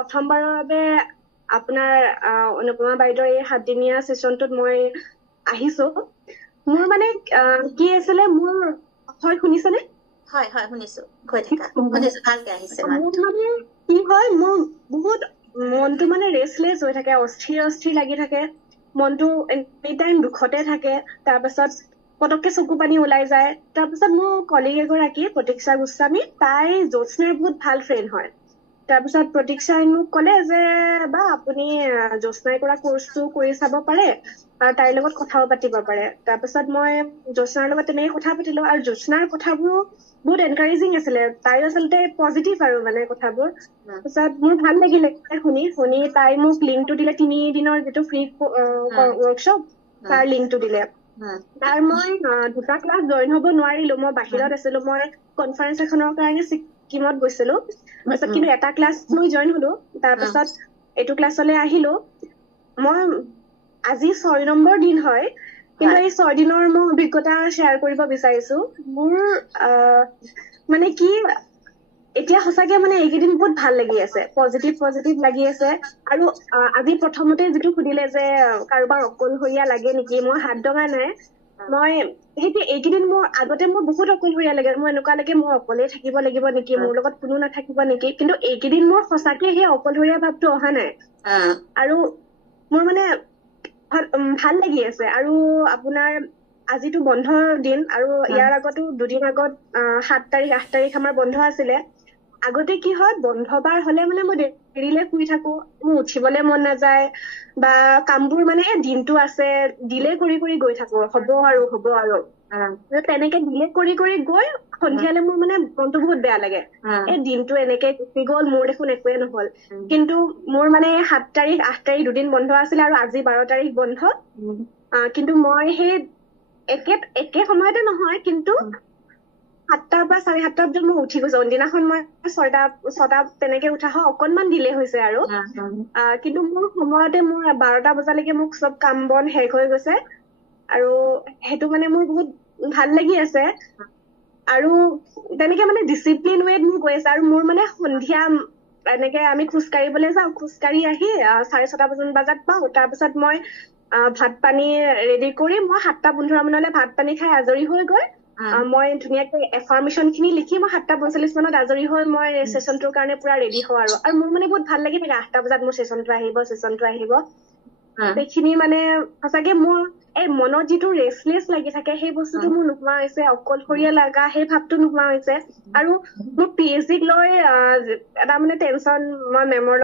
প্ৰথমবাৰৰ বাবে আপোনাৰ অনুপমা বাইদেউৰ এই 7 দিনীয়া সেশনটোত মই আহিছো মোৰ মানে কি আছিলে মোৰ হয় শুনিছনে হয় হয় শুনিছো কৈ থাকা শুনিছো ভালকে আহিছে মোৰ মানে কি হয় মোৰ বহুত মনটো মানে ৰেষ্টলেছ হৈ থাকে অস্থিৰ লাগি থাকে মনটো এনি টাইম দুখতে থাকে তাৰপিছত পটককে চকু পানী ওলাই যায় তাৰপিছত মোৰ কলিগ এগৰাকী প্ৰতীক্ষা গোস্বামী তাই জ্যোৎস্নাৰ বহুত ভাল ফ্ৰেণ্ড হয় তাৰপিছত প্ৰতীক্ষাই মোক ক'লে যে বা আপুনি জ্যোৎস্নাই কৰা কোৰ্সটো কৰি চাব পাৰে আৰু তাইৰ লগত কথাও পাতিব পাৰে তাৰপিছত মই জ্যোৎস্নাৰ লগত তেনেকৈ কথা পাতিলো আৰু জ্যোৎস্নাৰ কথাবোৰ বহুত এনকাৰেজিং আছিলে তাইৰ আচলতে পজিটিভ আৰু মানে কথাবোৰ তাৰপিছত মোৰ ভাল লাগিলে শুনি তাই মোক লিংকটো দিলে 3 দিনৰ যিটো ফ্ৰী ৱৰ্কশ্বপ তাৰ লিংকটো দিলে তাৰ মই 2টা ক্লাছ জইন হ'ব নোৱাৰিলো মই বাহিৰত আছিলো মই কনফাৰেন্স এখনৰ কাৰণে ছিকিমত গৈছিলো তাৰপিছত কিন্তু এটা ক্লাছ মই জইন হলো তাৰপিছত এইটো ক্লাছলৈ আহিলো মই আজি 6 নম্বৰ দিন হয় কিন্তু এই 6 দিনৰ মই অভিজ্ঞতা শ্বেয়াৰ কৰিব বিচাৰিছো মোৰ মানে কি এতিয়া সঁচাকে মানে এইকেইদিন বহুত ভাল লাগি আছে পজিটিভ লাগি আছে আৰু আজি প্ৰথমতে যিটো সুধিলে যে কাৰোবাৰ অকলশৰীয়া লাগে নেকি মই হাত দঙা নাই মই সেইটো এইকেইদিন মোৰ আগতে মোৰ বহুত অকলশৰীয়া লাগে মই এনেকুৱা লাগে মই অকলে থাকিব লাগিব নেকি মোৰ লগত কোনো নাথাকিব নেকি কিন্তু এইকেইদিন মোৰ সঁচাকে সেই অকলশৰীয়া ভাৱটো অহা নাই আৰু মোৰ মানে ভাল লাগি আছে আৰু আপোনাৰ আজিতো বন্ধৰ দিন আৰু ইয়াৰ আগতো দুদিন আগত 7 তাৰিখ 8 তাৰিখ আমাৰ বন্ধ আছিলে আগতে কি হয় বন্ধ বাৰ হলে মানে মই দেৰিলে শুই থাকো মোৰ উঠিবলৈ মন নাযায় বা কামবোৰ মানে দিনটো আছে ডিলে কৰি গৈ থাকো হ'ব আৰু তেনেকে ডিলে কৰি গৈ সন্ধিয়ালে মোৰ মানে মনটো বহুত বেয়া লাগে এই দিনটো এনেকে গুচি গ'ল মোৰ দেখোন একোৱে নহল কিন্তু মোৰ মানে 7 তাৰিখ 8 তাৰিখ দুদিন বন্ধ আছিলে আৰু আজি 12 তাৰিখ বন্ধ কিন্তু মই সেই একে সময়তে নহয় কিন্তু 7টাৰ পৰা 7:30 বজাত মই উঠি গৈছো দিনাখন মই 6টা তেনেকে উঠা হয় অকনমান দিলে হৈছে আৰু কিন্তু মোৰ সময়তে মোৰ 12টা বজালৈকে মোক চব কাম বন শেষ হৈ গৈছে আৰু সেইটো মানে মোৰ বহুত ভাল লাগি আছে আৰু তেনেকে মানে ডিসিপ্লিন ৱেত মোৰ গৈ আছে আৰু মোৰ মানে সন্ধিয়া এনেকে আমি খোজকাঢ়িবলৈ যাওঁ খোজকাঢ়ি আহি 6:30 বজাত পাওঁ তাৰপিছত মই ভাত পানী ৰেডি কৰি মই 7:15 মানলৈ ভাত পানী খাই আজৰি হৈ গৈ মই ধুনীয়াকে এফাৰ্মেশন খিনি লিখি মই 7:45 মানত আজৰি হৈ মই সেশনটোৰ কাৰণে পুৰা ৰেডি হওঁ আৰু মোৰ মানে বহুত ভাল লাগি থাকে 8টা বজাত মোৰ সেশনটো আহিব সেইখিনি মানে সঁচাকে মোৰ এই মনত যিটো ৰেষ্টলেছ লাগি থাকে সেই বস্তুটো মোৰ নোহোৱা হৈছে অকলশৰীয়া লাগা সেই ভাৱটো নোহোৱা হৈছে আৰু মোৰ PhD লৈ এটা মানে টেনচন মই মেমৰ